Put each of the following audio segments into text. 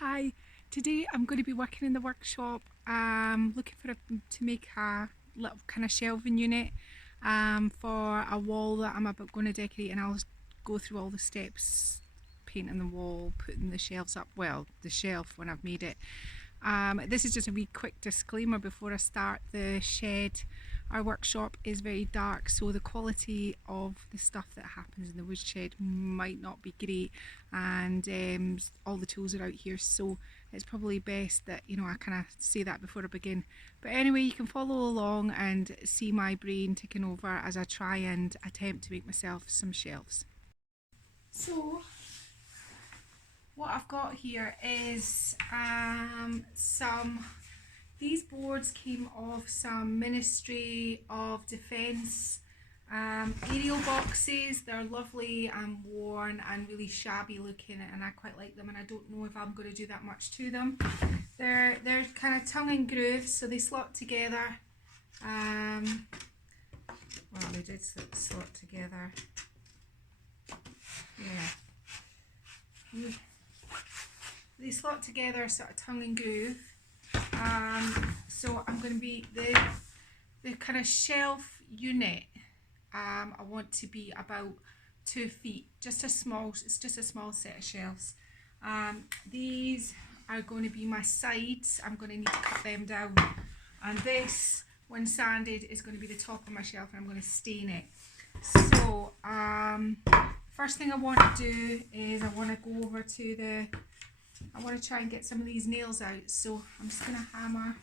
Hi, today I'm going to be working in the workshop, looking to make a little kind of shelving unit for a wall that I'm about going to decorate, and I'll go through all the steps, painting the wall, putting the shelves up, well, the shelf when I've made it. This is just a wee quick disclaimer before I start. The shed, our workshop is very dark, so the quality of the stuff that happens in the woodshed might not be great, and all the tools are out here, so it's probably best that I kind of say that before I begin. But anyway, you can follow along and see my brain ticking over as I try and attempt to make myself some shelves. So what I've got here is these boards came off some Ministry of Defence aerial boxes. They're lovely and worn and really shabby looking, and I quite like them, and I don't know if I'm going to do that much to them. They're kind of tongue and groove, so they slot together. Well, they did slot together. Yeah. They slot together sort of tongue and groove. So I'm going to be the kind of shelf unit. I want to be about 2 feet. It's just a small set of shelves. These are going to be my sides. I'm going to need to cut them down. And this, when sanded, is going to be the top of my shelf, and I'm going to stain it. So first thing I want to do is I want to go over to I want to try and get some of these nails out, so I'm just going to hammer.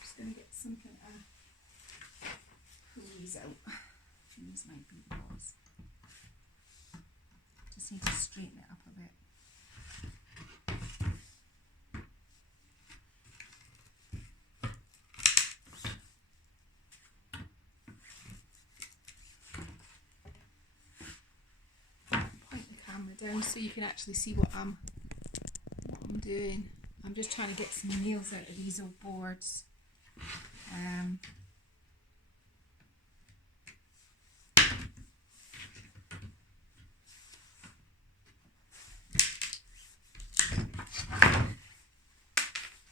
Just going to get something to pull these out. These might be balls. Just need to straighten it up a bit. Point the camera down so you can actually see what I'm doing. I'm just trying to get some nails out of these old boards.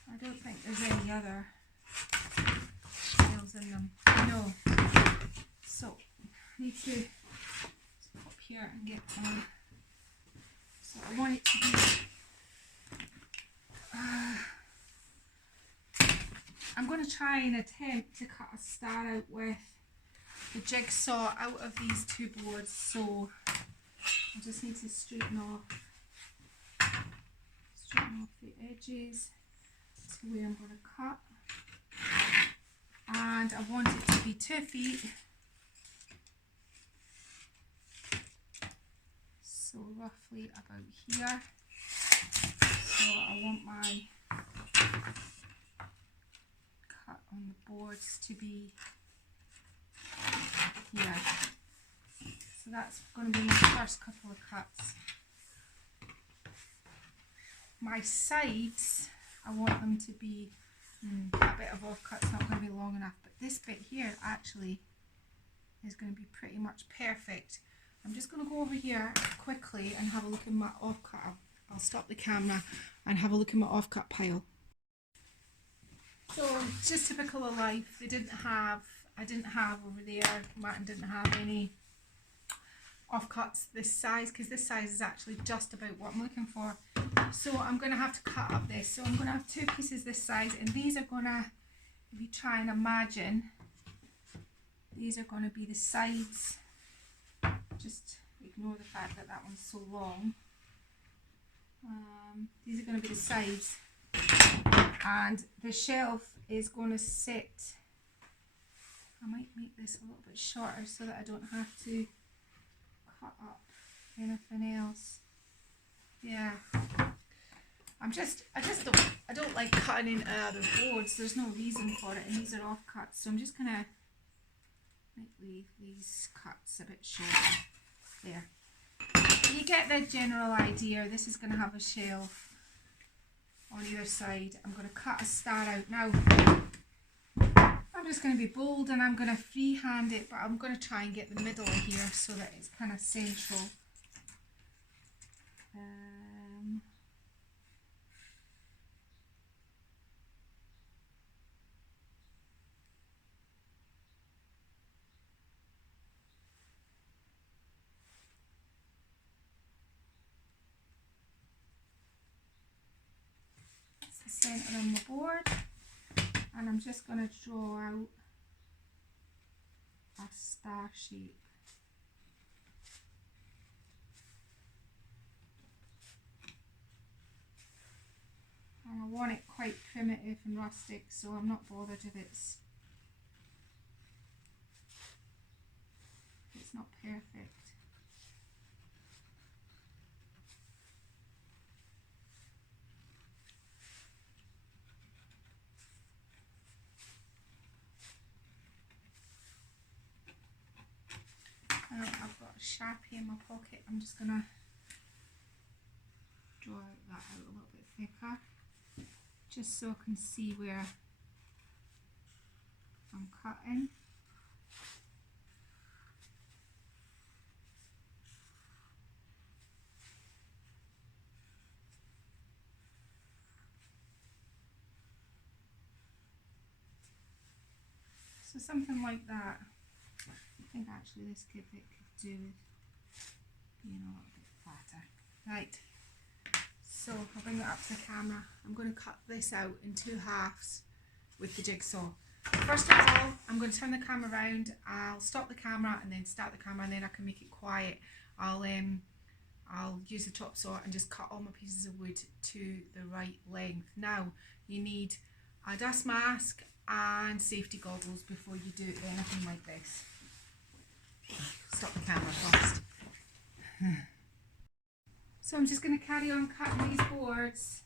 I don't think there's any other nails in them. No. So I need to pop here and get one. So I want it to be. I'm going to try and attempt to cut a star out with the jigsaw out of these two boards. So I just need to straighten off the edges to where I'm going to cut, and I want it to be 2 feet, so roughly about here. So I want my cut on the boards to be here. So that's going to be my first couple of cuts. My sides, I want them to be a bit of offcut's not going to be long enough, but this bit here actually is going to be pretty much perfect. I'm just going to go over here quickly and have a look at my offcut. I'll stop the camera and have a look at my offcut pile. So just typical of life, I didn't have over there, Martin didn't have any offcuts this size, because this size is actually just about what I'm looking for. So I'm going to have to cut up this. So I'm going to have 2 pieces this size, and these are going to, if you try and imagine, these are going to be the sides. Just ignore the fact that that one's so long. These are going to be the sides, and the shelf is going to sit. I might make this a little bit shorter so that I don't have to cut up anything else. Yeah, I don't like cutting into other boards. There's no reason for it, and these are off cuts, so I'm just gonna leave these cuts a bit shorter there. You get the general idea. This is going to have a shelf on either side. I'm going to cut a star out. Now, I'm just going to be bold and I'm going to freehand it, but I'm going to try and get the middle here so that it's kind of central. The centre on the board, and I'm just going to draw out a star shape. And I want it quite primitive and rustic, so I'm not bothered if it's not perfect. I've got a Sharpie in my pocket. I'm just going to draw that out a little bit thicker, just so I can see where I'm cutting. So something like that. I think actually this could do with being a little bit flatter. Right, so I'll bring it up to the camera. I'm going to cut this out in 2 halves with the jigsaw. First of all, I'm going to turn the camera around. I'll stop the camera and then start the camera, and then I can make it quiet. I'll use the chop saw and just cut all my pieces of wood to the right length. Now you need a dust mask and safety goggles before you do anything like this. Stop the camera first. So I'm just going to carry on cutting these boards.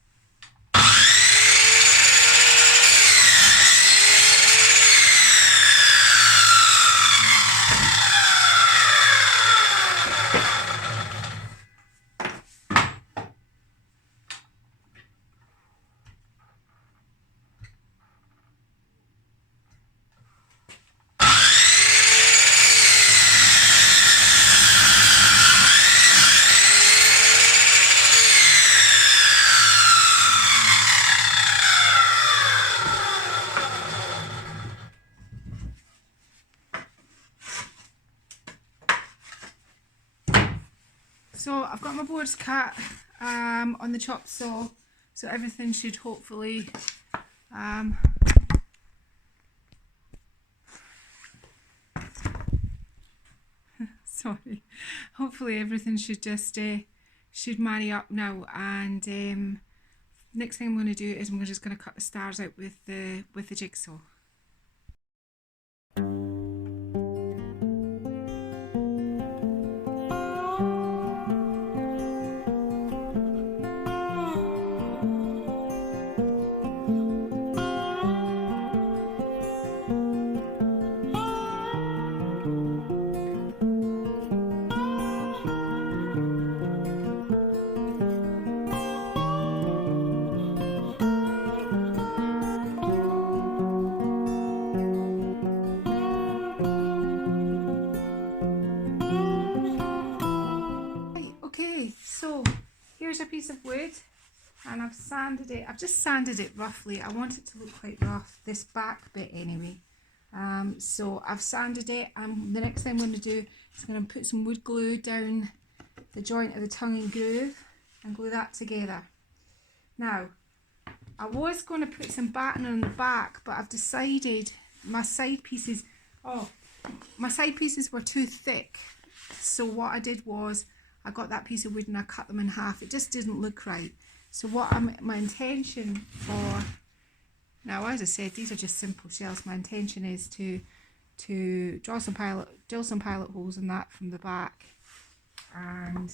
So I've got my boards cut on the chop saw, so everything should hopefully sorry, hopefully everything should just should marry up now. And next thing I'm going to do is I'm just going to cut the stars out with the jigsaw. Here's a piece of wood, and I've sanded it. I've just sanded it roughly. I want it to look quite rough, this back bit anyway. So I've sanded it, and the next thing I'm going to do is going to put some wood glue down the joint of the tongue and groove and glue that together. Now, I was going to put some batten on the back, but I've decided my side pieces were too thick. So what I did was I got that piece of wood and I cut them in half. It just didn't look right. So what my intention for, now as I said, these are just simple shells. My intention is to drill some pilot holes in that from the back and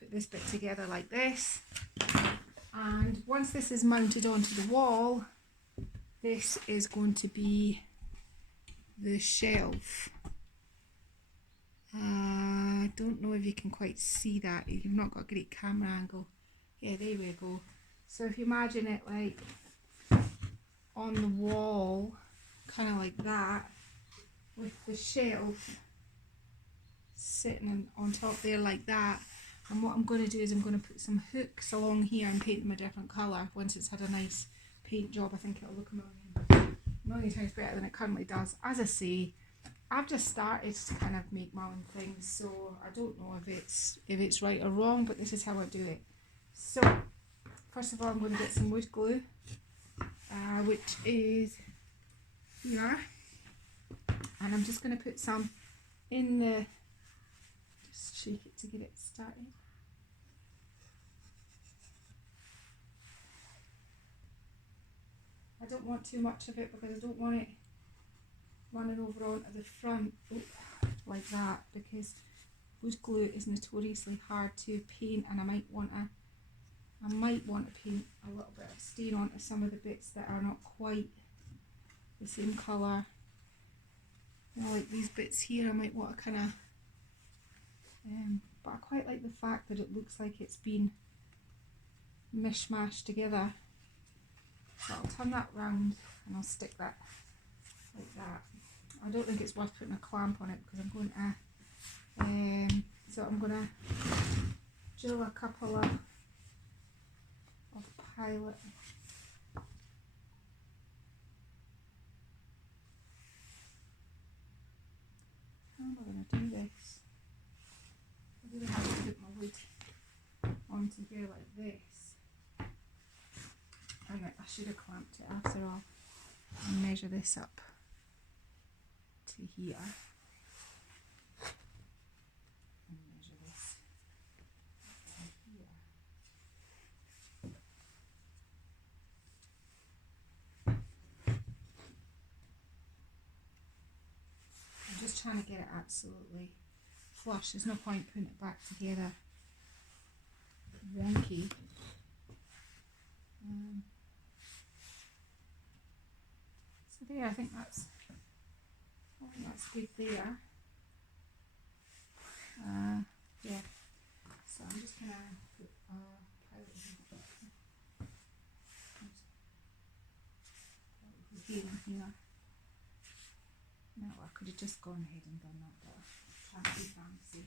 put this bit together like this. And once this is mounted onto the wall, this is going to be the shelf. I don't know if you can quite see that. You've not got a great camera angle. Yeah, there we go. So if you imagine it like on the wall, kind of like that, with the shelf sitting on top there like that. And what I'm going to do is I'm going to put some hooks along here and paint them a different colour. Once it's had a nice paint job, I think it'll look a million times better than it currently does. As I say, I've just started to kind of make my own things, so I don't know if it's right or wrong, but this is how I do it. So first of all, I'm going to get some wood glue, which is here, and I'm just going to put some in the, just shake it to get it started. I don't want too much of it because I don't want it running over onto the front like that, because wood glue is notoriously hard to paint, and I might want to paint a little bit of stain onto some of the bits that are not quite the same colour. You know, like these bits here, I might want to kind of, but I quite like the fact that it looks like it's been mishmashed together. So I'll turn that round and I'll stick that like that. I don't think it's worth putting a clamp on it because I'm going to, so I'm going to drill a couple of pallet. How am I going to do this? I really have to put my wood onto here like this. I should have clamped it after all. And measure this up to here. And measure this to here. I'm just trying to get it absolutely flush. There's no point putting it back together wonky. So there, I think that's good there. Yeah. So I'm just gonna put pallet here and here. No, I could have just gone ahead and done that, but I can't be fancy.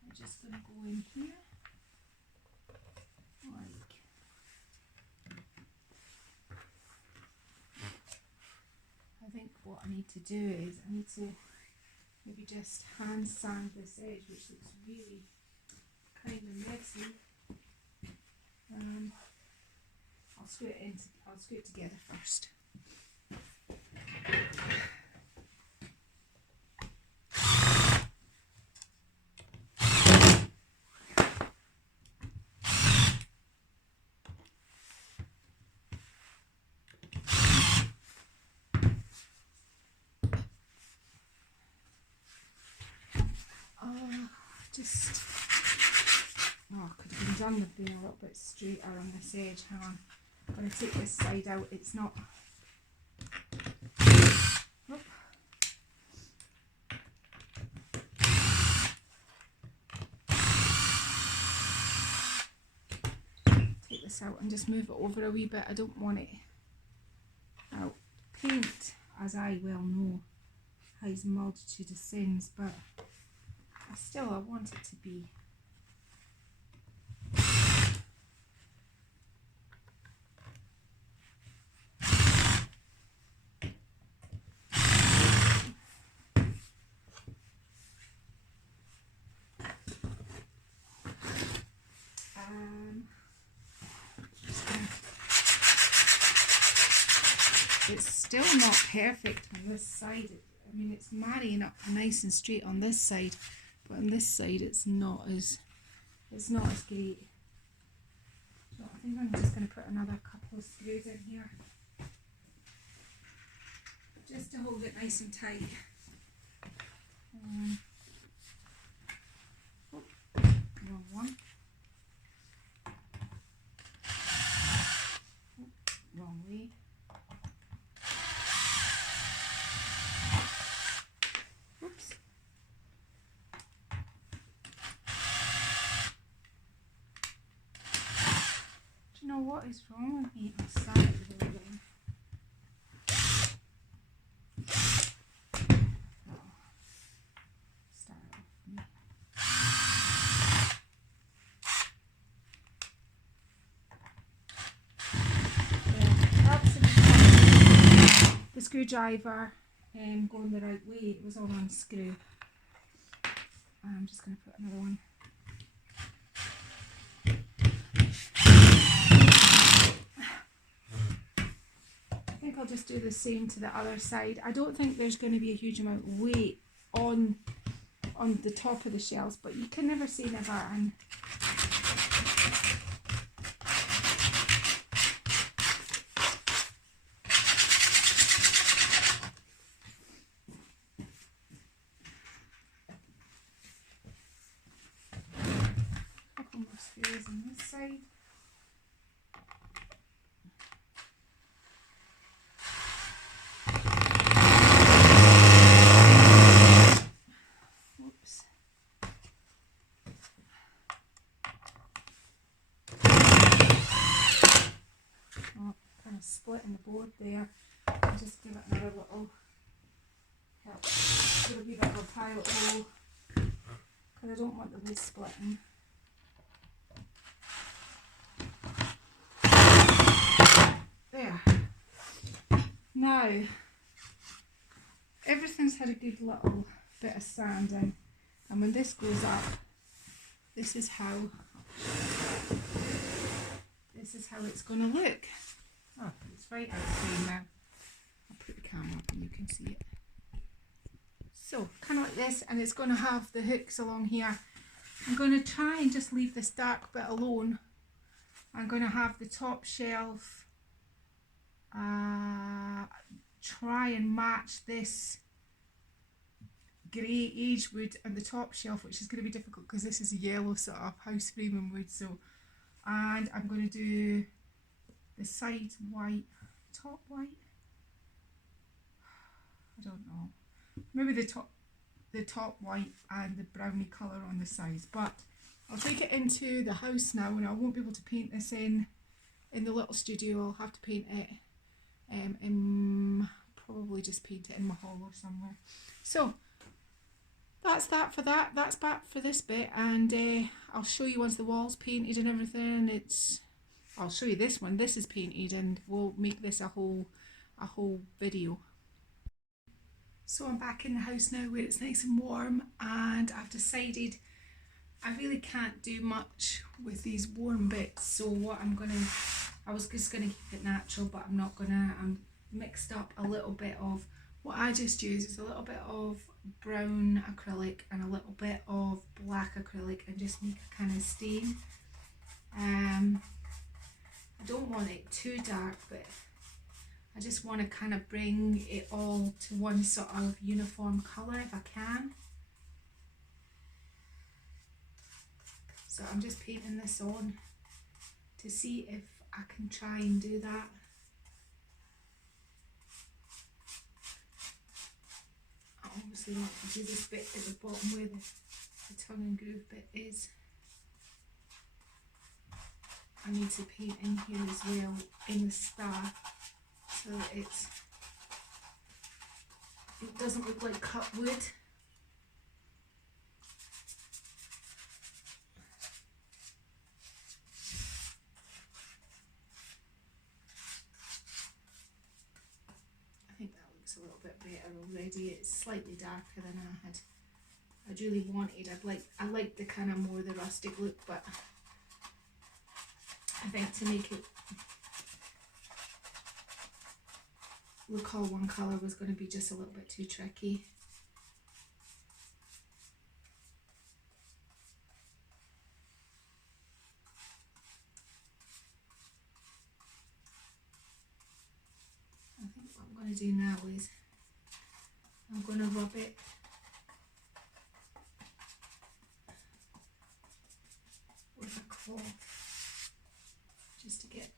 I'm just going to go in here, like, I think what I need to do is I need to maybe just hand sand this edge, which looks really kind of messy. I'll screw it together first. Could have been done with being a little bit straighter on this edge. Hang on, I'm going to take this side out. It's not. Oop. Take this out and just move it over a wee bit. I don't want it. Now, paint, as I well know, has a multitude of sins, but I want it to be it's still not perfect on this side. I mean, it's marrying up nice and straight on this side, but on this side it's not as it's not as great. So I think I'm just going to put another couple of screws in here, just to hold it nice and tight. Wrong one. Wrong way. Oops. Do you know what is wrong with me? I'm sorry for the way. The screwdriver going the right way, it was all on screw. I'm just going to put another one. I think I'll just do the same to the other side. I don't think there's going to be a huge amount of weight on the top of the shelves, but you can never say never. And screws on this side. Oops. Oh, kind of split in the board there. I'll just give it another little help. Give a wee bit of a pilot hole because I don't want the wood splitting. There. Now, everything's had a good little bit of sand in, and when this goes up, this is how it's going to look. Oh, it's right out frame now. I'll put the camera up and you can see it. So, kind of like this, and it's going to have the hooks along here. I'm going to try and just leave this dark bit alone. I'm going to have the top shelf try and match this grey aged wood and the top shelf, which is going to be difficult because this is a yellow sort of house framing wood. So, and I'm going to do the sides white, top white. I don't know. Maybe the top white and the browny colour on the sides. But I'll take it into the house now, and I won't be able to paint this in the little studio. I'll have to paint it probably just paint it in my hall or somewhere. So that's that for that. That's back for this bit, and I'll show you once the wall's painted and everything. I'll show you this one. This is painted, and we'll make this a whole video. So I'm back in the house now where it's nice and warm, and I've decided I really can't do much with these warm bits. So what I was just gonna keep it natural, but I'm not gonna. I'm mixed up a little bit of what I just use is a little bit of brown acrylic and a little bit of black acrylic, and just make a kind of stain. I don't want it too dark, but I just want to kind of bring it all to one sort of uniform colour if I can. So I'm just painting this on to see if I can try and do that. I obviously want to do this bit at the bottom where the tongue and groove bit is. I need to paint in here as well in the star, so that it doesn't look like cut wood. I think that looks a little bit better already. It's slightly darker than I'd really wanted. I like the kind of more the rustic look, but I think to make it look all one colour was going to be just a little bit too tricky. what I'm going to do now is I'm going to rub it with a cloth just to get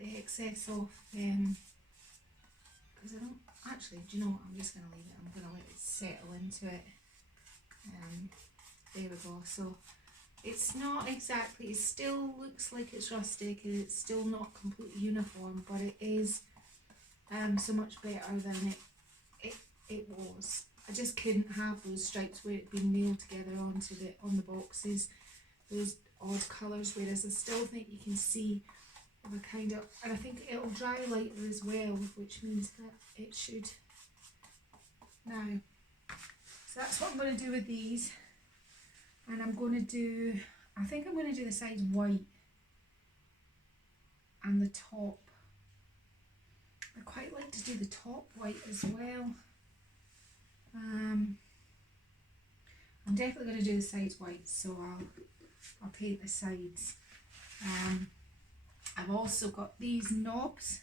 the excess off, because I don't actually, do you know what, I'm just going to leave it, I'm going to let it settle into it. There we go. So it's not exactly, it still looks like it's rustic, it's still not completely uniform, but it is so much better than it was. I just couldn't have those stripes where it'd been nailed together on the boxes, those odd colours, whereas I still think you can see a kind of, and I think it'll dry lighter as well, which means that it should. Now, so that's what I'm going to do with these, and I'm going to do, I think I'm going to do the sides white and the top. I quite like to do the top white as well. I'm definitely going to do the sides white, so I'll paint the sides. I've also got these knobs,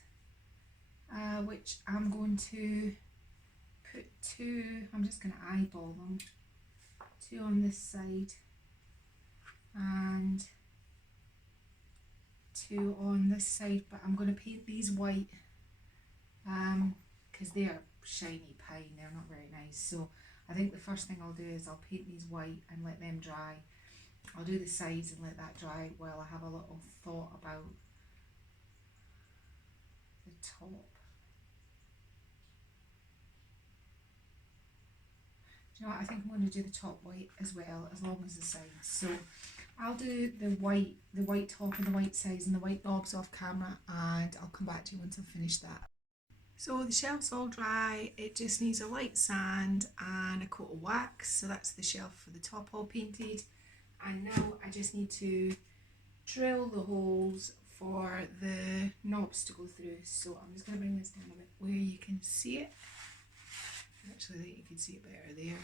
which I'm going to put two, I'm just going to eyeball them, two on this side and two on this side, but I'm going to paint these white because they're shiny pine, they're not very nice. So I think the first thing I'll do is I'll paint these white and let them dry. I'll do the sides and let that dry while I have a little thought about the top. Do you know what, I think I'm going to do the top white as well, as long as the sides. So I'll do the white top and the white sides and the white knobs off camera, and I'll come back to you once I've finished that. So the shelf's all dry, it just needs a light sand and a coat of wax. So that's the shelf for the top all painted. And now I just need to drill the holes for the knobs to go through. So I'm just going to bring this down a bit where you can see it. Actually, I think you can see it better there.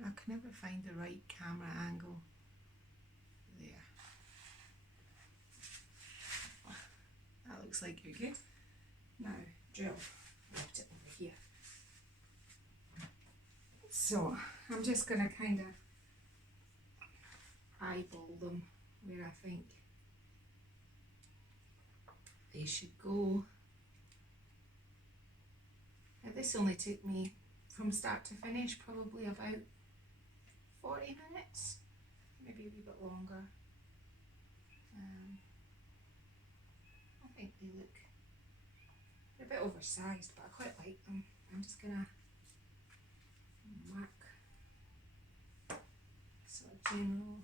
I can never find the right camera angle. There. That looks like you're good. Now, drill. I'll put it over here. So, I'm just going to kind of eyeball them where I think they should go. Now, this only took me from start to finish probably about 40 minutes, maybe a wee bit longer. I think they look, they're a bit oversized, but I quite like them. I'm just gonna mark sort of general.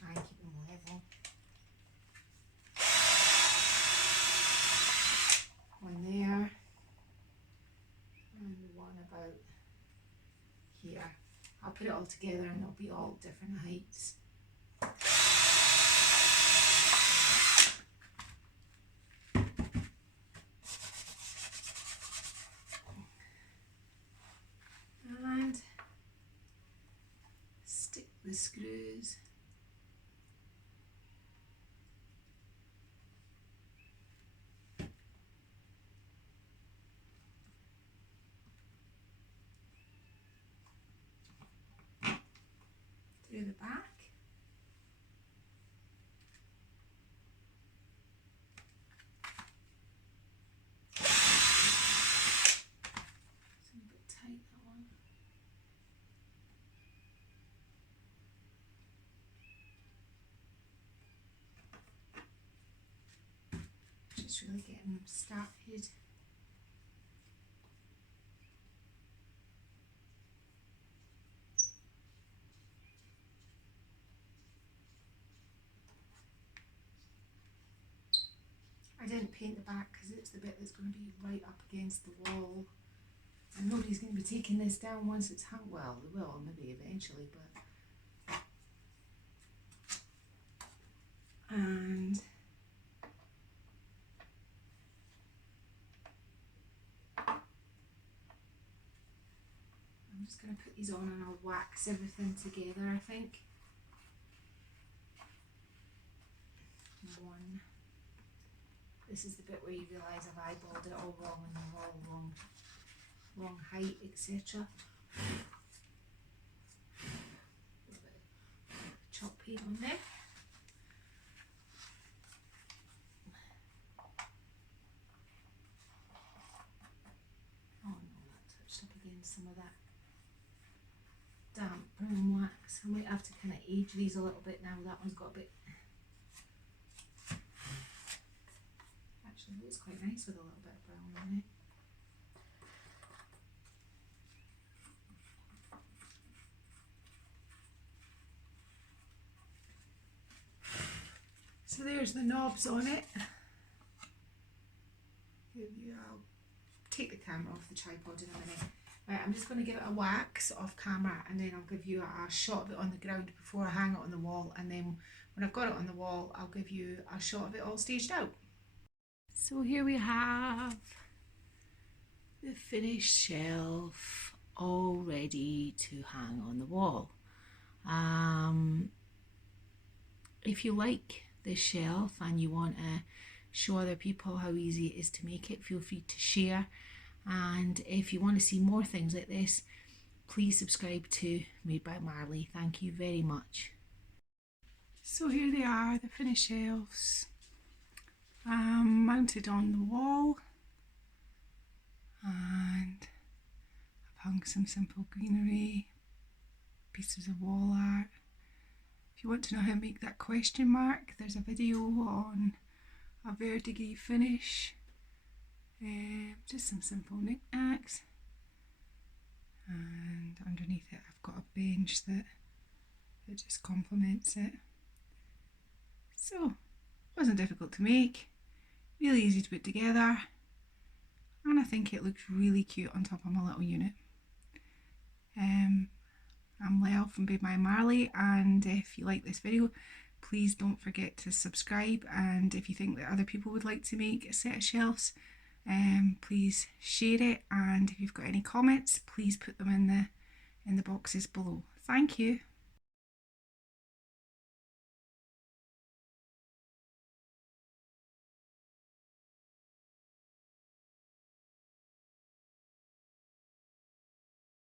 Try and keep them level. One there, and one about here. I'll put it all together and it'll be all different heights. And stick the screws. Through the back. It's a bit tight, that one. Just really getting them started. I didn't paint the back because it's the bit that's going to be right up against the wall. And nobody's going to be taking this down once it's hung. Well, they will, maybe eventually, but... And... I'm just going to put these on and I'll wax everything together, I think. One. This is the bit where you realise I've eyeballed it all wrong and they're all wrong height, etc. Chalk paint on there. Oh no, that touched up against some of that damp brown wax. I might have to kind of age these a little bit now. That one's got a bit... Actually, it looks quite nice with a little bit of brown in it. So there's the knobs on it. I'll take the camera off the tripod in a minute. Right, I'm just going to give it a wax off camera and then I'll give you a shot of it on the ground before I hang it on the wall, and then when I've got it on the wall I'll give you a shot of it all staged out. So here we have the finished shelf all ready to hang on the wall. If you like this shelf and you want to show other people how easy it is to make it, feel free to share. And if you want to see more things like this, please subscribe to Made by Marley. Thank you very much. So here they are, the finished shelves, mounted on the wall, and I've hung some simple greenery, pieces of wall art. If you want to know how to make that question mark, there's a video on a verdigris finish. Just some simple knickknacks, and underneath it I've got a bench that just complements it. So, wasn't difficult to make, really easy to put together, and I think it looks really cute on top of my little unit. I'm Lelle from Made by Marley, and if you like this video, please don't forget to subscribe, and if you think that other people would like to make a set of shelves, please share it, and if you've got any comments, please put them in the boxes below. Thank you.